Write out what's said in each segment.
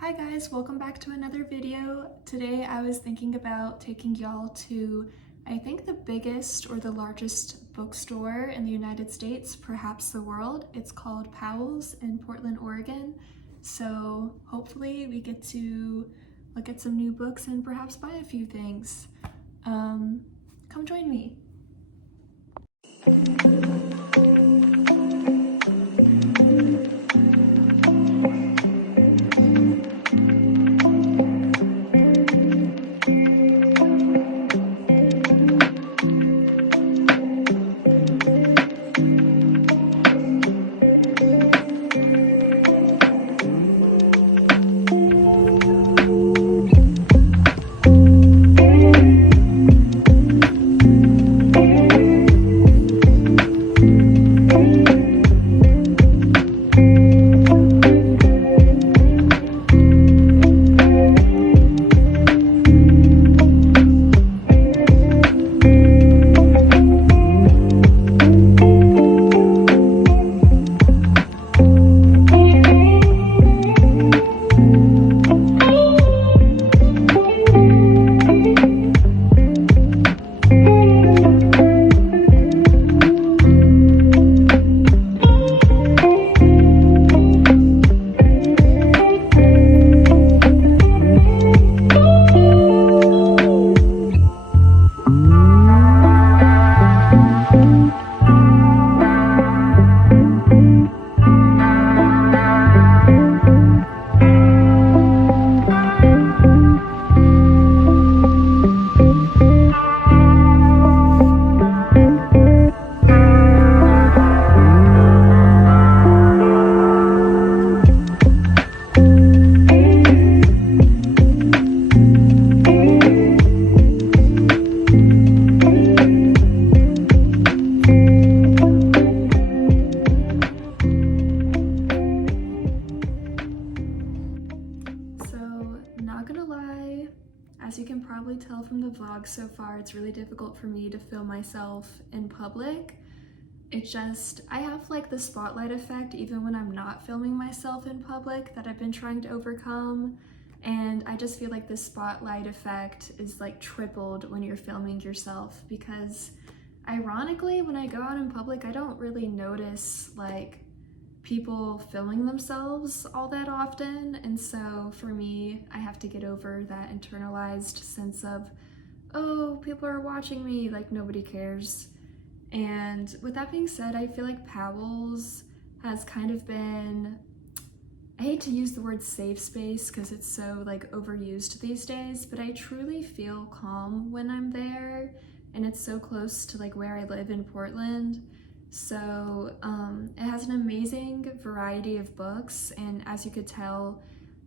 Hi guys, welcome back to another video. Today I was thinking about taking y'all to, I think, the biggest or the largest bookstore in the United States, perhaps the world. It's called Powell's in Portland, Oregon. So hopefully we get to look at some new books and perhaps buy a few things. Come join me. As you can probably tell from the vlog so far, it's really difficult for me to film myself in public. It's just, I have like the spotlight effect even when I'm not filming myself in public that I've been trying to overcome. And I just feel like the spotlight effect is like tripled when you're filming yourself, because ironically, when I go out in public, I don't really notice like people filming themselves all that often, and so for me, I have to get over that internalized sense of, oh, people are watching me, like nobody cares. And with that being said, I feel like Powell's has kind of been, I hate to use the word safe space because it's so like overused these days, but I truly feel calm when I'm there, and it's so close to like where I live in Portland. So it has an amazing variety of books, and as you could tell,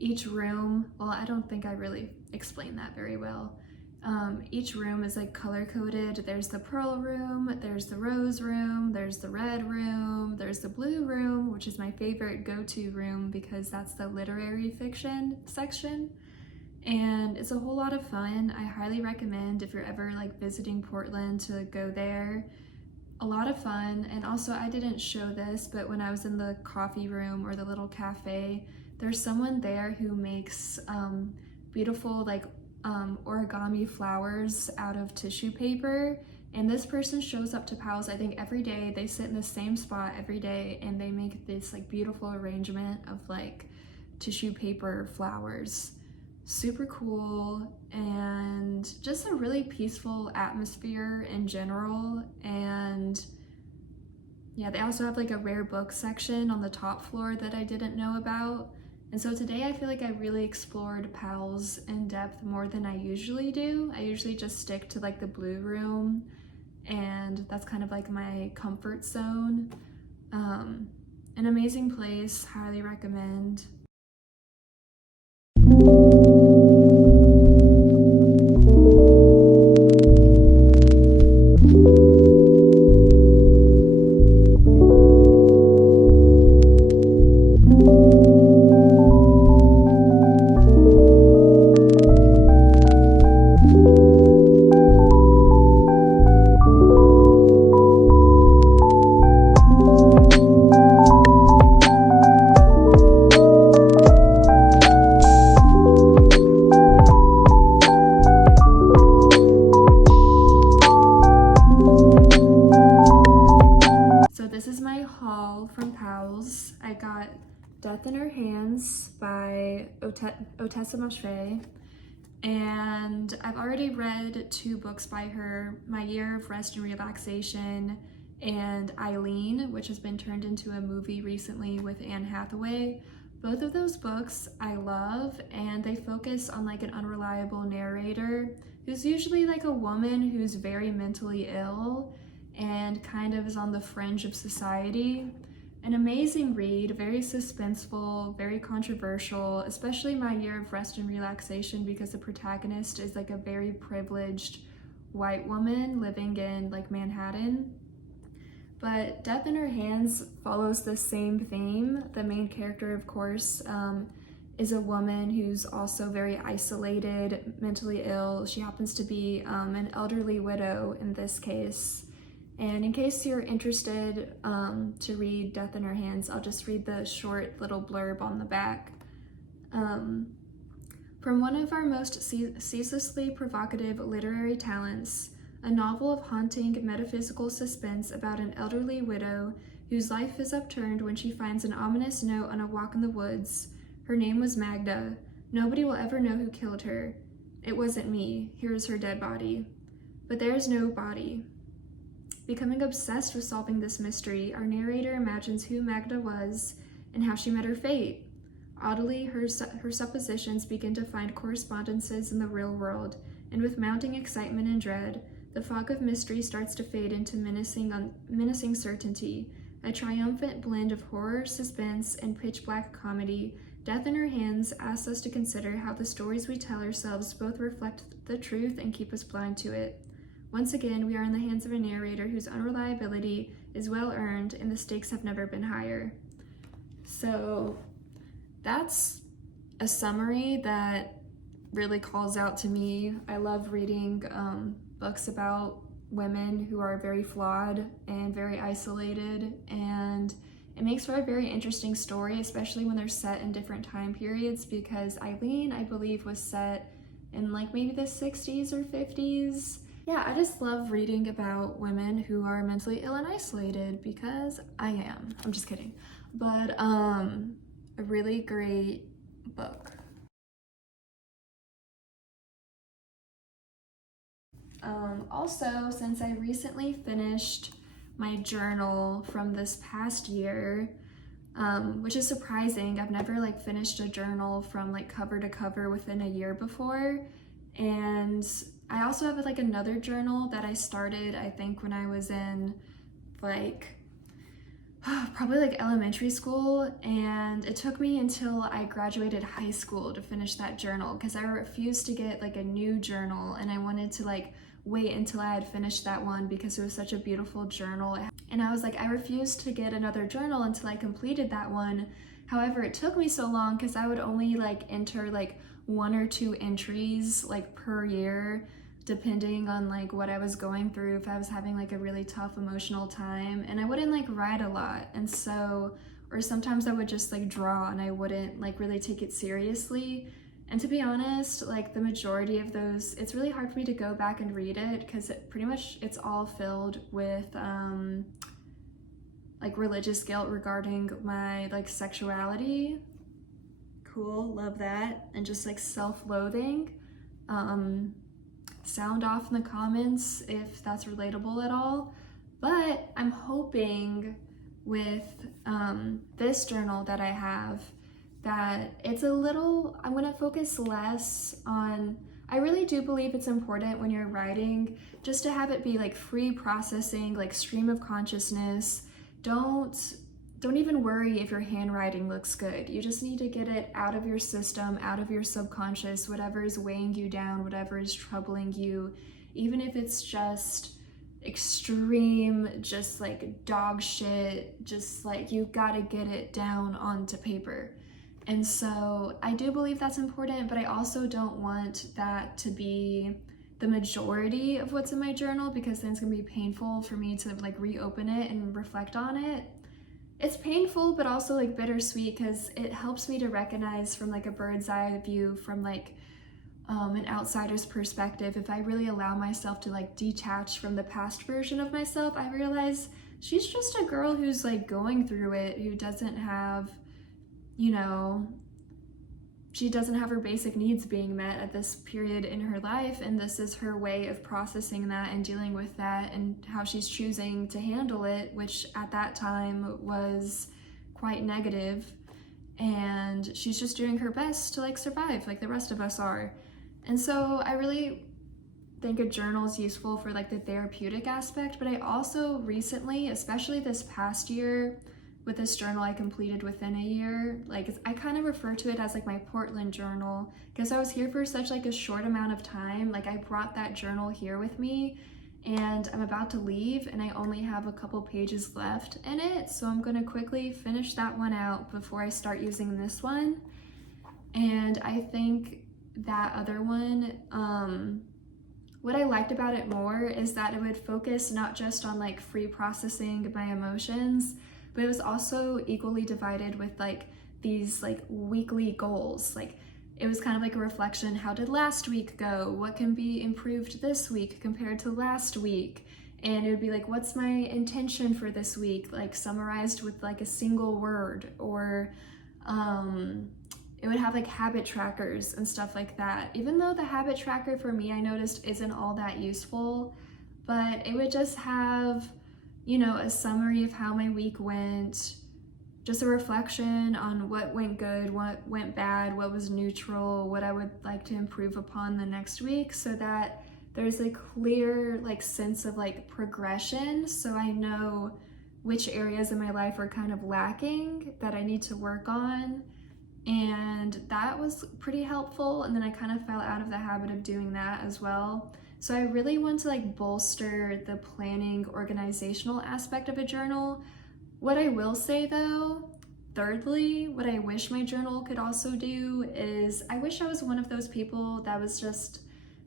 each room, well, I don't think I really explained that very well. Each room is like color-coded. There's the pearl room, there's the rose room, there's the red room, there's the blue room, which is my favorite go-to room because that's the literary fiction section. And it's a whole lot of fun. I highly recommend if you're ever like visiting Portland to go there. A lot of fun. And also, I didn't show this, but when I was in the coffee room or the little cafe, there's someone there who makes beautiful like origami flowers out of tissue paper, and this person shows up to Powell's I think every day. They sit in the same spot every day and they make this like beautiful arrangement of like tissue paper flowers. Super cool, and just a really peaceful atmosphere in general. And yeah, they also have like a rare book section on the top floor that I didn't know about. And so today I feel like I really explored Powell's in depth more than I usually do. I usually just stick to like the blue room, and that's kind of like my comfort zone. An amazing place, highly recommend. Hands by Otessa Moshfegh, and I've already read 2 books by her, My Year of Rest and Relaxation and Eileen, which has been turned into a movie recently with Anne Hathaway. Both of those books I love, and they focus on like an unreliable narrator who's usually like a woman who's very mentally ill and kind of is on the fringe of society. An amazing read, very suspenseful, very controversial, especially My Year of Rest and Relaxation, because the protagonist is like a very privileged white woman living in like Manhattan. But Death in Her Hands follows the same theme. The main character, of course, is a woman who's also very isolated, mentally ill. She happens to be an elderly widow in this case. And in case you're interested to read Death in Her Hands, I'll just read the short little blurb on the back. From one of our most ceaselessly provocative literary talents, a novel of haunting metaphysical suspense about an elderly widow whose life is upturned when she finds an ominous note on a walk in the woods. Her name was Magda. Nobody will ever know who killed her. It wasn't me. Here is her dead body. But there is no body. Becoming obsessed with solving this mystery, our narrator imagines who Magda was and how she met her fate. Oddly, her suppositions begin to find correspondences in the real world, and with mounting excitement and dread, the fog of mystery starts to fade into menacing certainty. A triumphant blend of horror, suspense, and pitch-black comedy, Death in Her Hands asks us to consider how the stories we tell ourselves both reflect the truth and keep us blind to it. Once again, we are in the hands of a narrator whose unreliability is well earned and the stakes have never been higher. So that's a summary that really calls out to me. I love reading books about women who are very flawed and very isolated, and it makes for a very interesting story, especially when they're set in different time periods, because Eileen, I believe, was set in like maybe the 60s or 50s. Yeah, I just love reading about women who are mentally ill and isolated, because I am. I'm just kidding. But a really great book. Also, since I recently finished my journal from this past year, which is surprising. I've never like finished a journal from like cover to cover within a year before. And I also have like another journal that I started, I think, when I was in like probably like elementary school, and it took me until I graduated high school to finish that journal because I refused to get like a new journal, and I wanted to like wait until I had finished that one because it was such a beautiful journal. And I was like, I refused to get another journal until I completed that one. However, it took me so long because I would only like enter like 1 or 2 entries like per year, depending on like what I was going through, if I was having like a really tough emotional time, and I wouldn't like write a lot. And so, or sometimes I would just like draw and I wouldn't like really take it seriously. And to be honest, like the majority of those, it's really hard for me to go back and read it because it's all filled with like religious guilt regarding my like sexuality. Cool, love that. And just like self-loathing. Sound off in the comments if that's relatable at all. But I'm hoping with this journal that I have that it's a little, I'm gonna focus less on, I really do believe it's important when you're writing just to have it be like free processing, like stream of consciousness. Don't even worry if your handwriting looks good. You just need to get it out of your system, out of your subconscious, whatever is weighing you down, whatever is troubling you, even if it's just extreme, just like dog shit, just like you gotta get it down onto paper. And so I do believe that's important, but I also don't want that to be the majority of what's in my journal, because then it's gonna be painful for me to like reopen it and reflect on it. It's painful, but also like bittersweet, because it helps me to recognize from like a bird's eye view, from like an outsider's perspective. If I really allow myself to like detach from the past version of myself, I realize she's just a girl who's like going through it, who doesn't have you know, she doesn't have her basic needs being met at this period in her life, and this is her way of processing that and dealing with that and how she's choosing to handle it, which at that time was quite negative. And she's just doing her best to like survive like the rest of us are. And so I really think a journal is useful for like the therapeutic aspect, but I also recently, especially this past year, with this journal I completed within a year, like I kind of refer to it as like my Portland journal, because I was here for such like a short amount of time. Like I brought that journal here with me, and I'm about to leave and I only have a couple pages left in it, so I'm gonna quickly finish that one out before I start using this one. And I think that other one, what I liked about it more is that it would focus not just on like free processing my emotions, but it was also equally divided with like these like weekly goals. Like it was kind of like a reflection, how did last week go? What can be improved this week compared to last week? And it would be like, what's my intention for this week? Like summarized with like a single word, or it would have like habit trackers and stuff like that. Even though the habit tracker for me, I noticed, isn't all that useful, but it would just have, you know, a summary of how my week went, just a reflection on what went good, what went bad, what was neutral, what I would like to improve upon the next week, so that there's a clear like sense of like progression, so I know which areas in my life are kind of lacking that I need to work on. And that was pretty helpful, and then I kind of fell out of the habit of doing that as well. So I really want to like bolster the planning, organizational aspect of a journal. What I will say though, thirdly, what I wish my journal could also do is, I wish I was one of those people that was just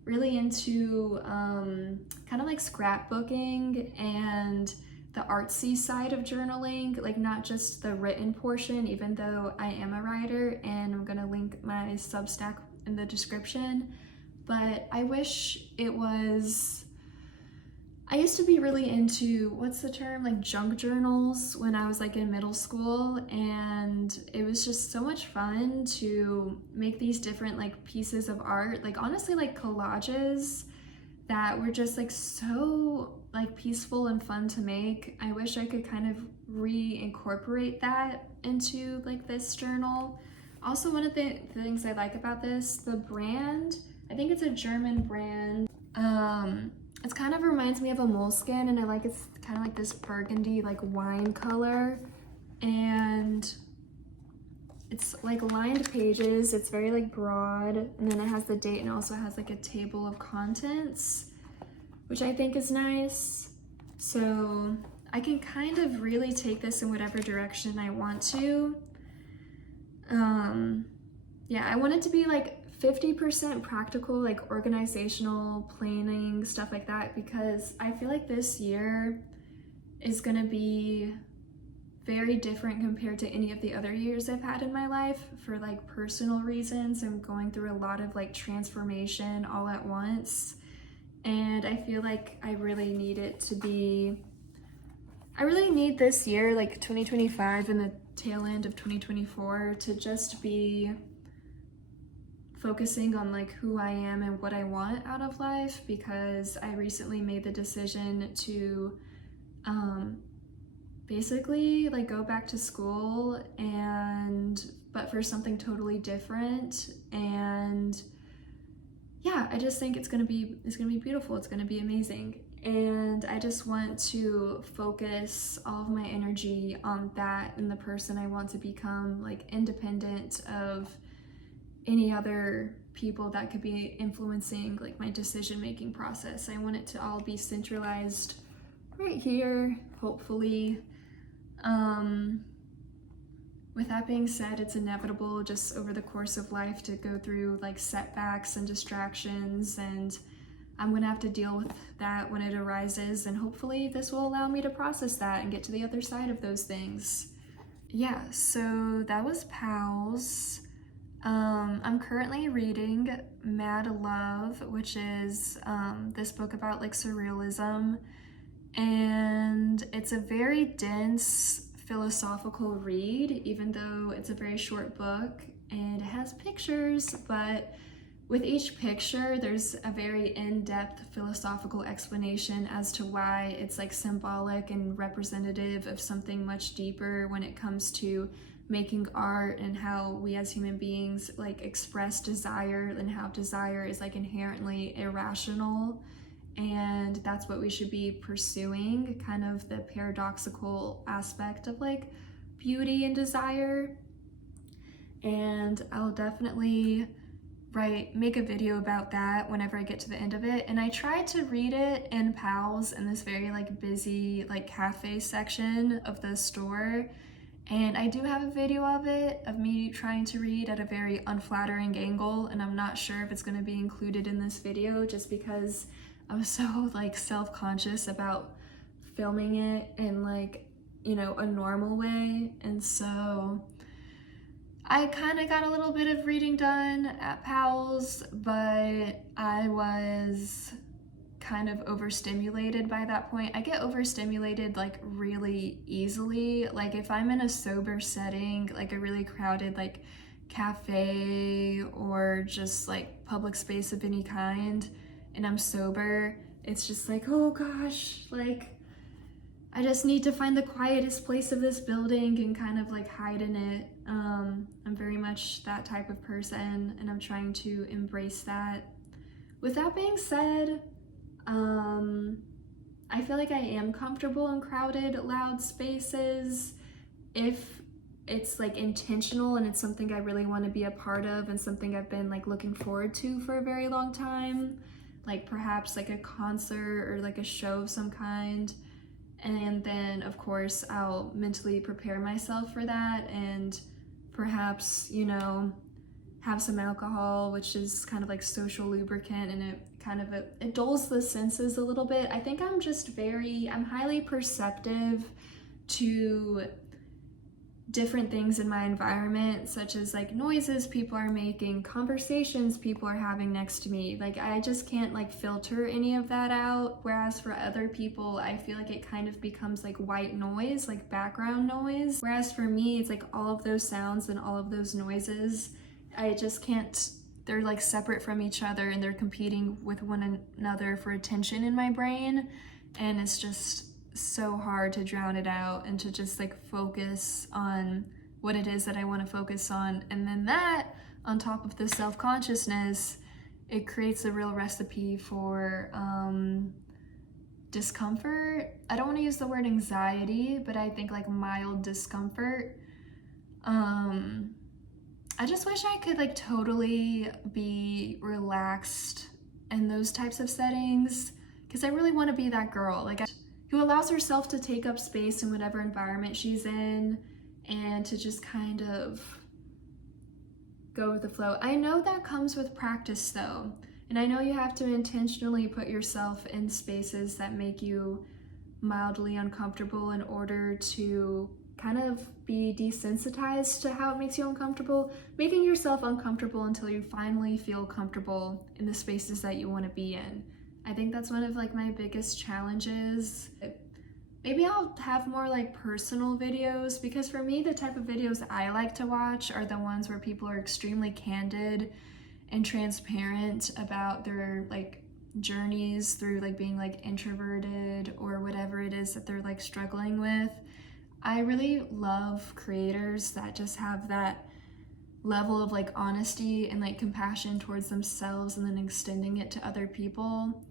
really into kind of like scrapbooking and the artsy side of journaling, like not just the written portion, even though I am a writer, and I'm gonna link my Substack in the description. But I wish it was, I used to be really into, what's the term, like junk journals when I was like in middle school, and it was just so much fun to make these different like pieces of art, like honestly like collages that were just like so like peaceful and fun to make. I wish I could kind of reincorporate that into like this journal. Also, one of the things I like about this, the brand, I think it's a German brand. It kind of reminds me of a moleskin, and I like it's kind of like this burgundy like wine color, and it's like lined pages. It's very like broad, and then it has the date, and it also has like a table of contents, which I think is nice. So I can kind of really take this in whatever direction I want to. Yeah, I want it to be like 50% practical, like organizational, planning, stuff like that, because I feel like this year is gonna be very different compared to any of the other years I've had in my life for like personal reasons. I'm going through a lot of like transformation all at once, and I feel like I really need it to be, I really need this year, like 2025 and the tail end of 2024, to just be focusing on like who I am and what I want out of life, because I recently made the decision to basically like go back to school, and but for something totally different. And yeah, I just think it's gonna be beautiful, it's gonna be amazing, and I just want to focus all of my energy on that and the person I want to become, like independent of any other people that could be influencing like my decision-making process. I want it to all be centralized right here, hopefully. With that being said, it's inevitable just over the course of life to go through like setbacks and distractions, and I'm gonna have to deal with that when it arises, and hopefully this will allow me to process that and get to the other side of those things. Yeah, so that was Pals. I'm currently reading Mad Love, which is this book about like surrealism, and it's a very dense philosophical read, even though it's a very short book and it has pictures, but with each picture, there's a very in-depth philosophical explanation as to why it's like symbolic and representative of something much deeper when it comes to making art and how we as human beings like express desire, and how desire is like inherently irrational, and that's what we should be pursuing, kind of the paradoxical aspect of like beauty and desire. And I'll definitely make a video about that whenever I get to the end of it. And I tried to read it in Pals in this very like busy like cafe section of the store, and I do have a video of it, of me trying to read at a very unflattering angle, and I'm not sure if it's going to be included in this video just because I was so like self-conscious about filming it in like, you know, a normal way. And so I kind of got a little bit of reading done at Powell's, but I was kind of overstimulated by that point. I get overstimulated like really easily. Like if I'm in a sober setting, like a really crowded like cafe or just like public space of any kind, and I'm sober, it's just like, oh gosh, like I just need to find the quietest place of this building and kind of like hide in it. I'm very much that type of person, and I'm trying to embrace that. With that being said, I feel like I am comfortable in crowded, loud spaces if it's like intentional and it's something I really want to be a part of and something I've been like looking forward to for a very long time, like perhaps like a concert or like a show of some kind. And then of course I'll mentally prepare myself for that and perhaps, you know, have some alcohol, which is kind of like social lubricant, and it dulls the senses a little bit. I think I'm highly perceptive to different things in my environment, such as like noises people are making, conversations people are having next to me. Like I just can't like filter any of that out, whereas for other people I feel like it kind of becomes like white noise, like background noise, whereas for me it's like all of those sounds and all of those noises, I just can't, they're like separate from each other and they're competing with one another for attention in my brain, and it's just so hard to drown it out and to just like focus on what it is that I want to focus on. And then that, on top of the self-consciousness, it creates a real recipe for discomfort. I don't want to use the word anxiety, but I think like mild discomfort. I just wish I could like totally be relaxed in those types of settings, because I really want to be that girl like who allows herself to take up space in whatever environment she's in and to just kind of go with the flow. I know that comes with practice though, and I know you have to intentionally put yourself in spaces that make you mildly uncomfortable in order to kind of be desensitized to how it makes you uncomfortable, making yourself uncomfortable until you finally feel comfortable in the spaces that you want to be in. I think that's one of like my biggest challenges. Maybe I'll have more like personal videos, because for me the type of videos I like to watch are the ones where people are extremely candid and transparent about their like journeys through like being like introverted or whatever it is that they're like struggling with. I really love creators that just have that level of like honesty and like compassion towards themselves and then extending it to other people.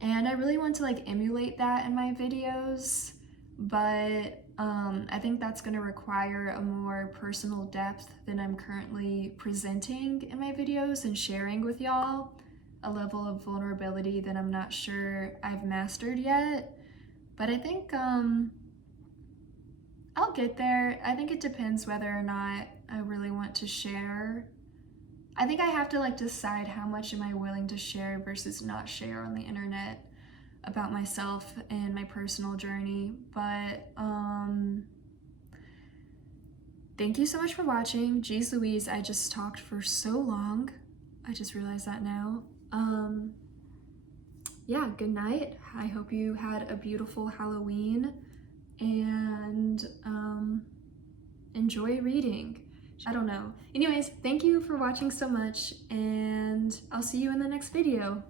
And I really want to like emulate that in my videos, but I think that's going to require a more personal depth than I'm currently presenting in my videos and sharing with y'all, a level of vulnerability that I'm not sure I've mastered yet. But I think I'll get there. I think it depends whether or not I really want to share. I think I have to like decide how much am I willing to share versus not share on the internet about myself and my personal journey. But thank you so much for watching. Jeez Louise, I just talked for so long. I just realized that now. Yeah, good night. I hope you had a beautiful Halloween, and enjoy reading. I don't know. Anyways, thank you for watching so much, and I'll see you in the next video.